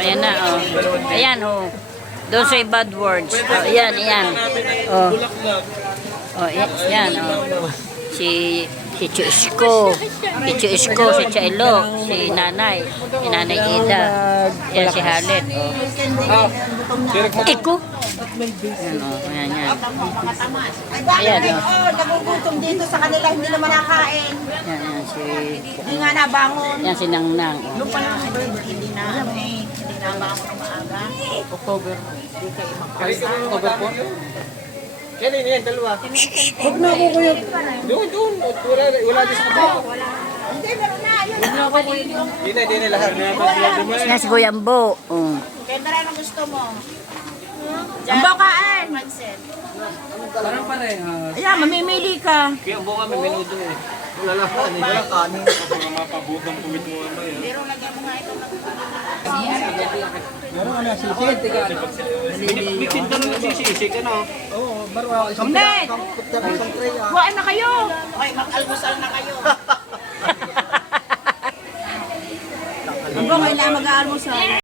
ayan na, oh. Ayan, oh. Don't say bad words. Oh, ayan, ayan. Oh. Oh, ayan, oh. Si Chuisko, si Chailo, si Nanay Ida, yan si Halit. Oh. Iko. Ayan, oh, ayan, yan. Ayan, oh. Nagugutom dito sa kanila, hindi naman nakain. Yan, yan, Hindi nga nabangon. yan si Nangnang. Oh. Nung pala, hindi na, hindi nabangon ng maaga. October. Hindi kayo makakasa. October po? Yan, yan, dalawa. Huwag na ako kuya. Doon. Wala din sa kabila. Hindi, meron na. Yun na. Hindi na lahat. Yan si Boyambo. Oh. Kaya na rin ang gusto mo. Ang bakain. Parang parehas. Ayan, mamimili ka. Kaya ang buka may menudo eh. Wala lang kanin. Wala kanin. Mga mapabog ang pumit mo ano yan. Pero lagyan mo nga ito ng Meron ka na sisig. May tinta naman sisisig ano. Oo, baro. Hindi! Kuhain na kayo! Okay, mag-almusal na kayo. Ang bongay na mag-aalmusal.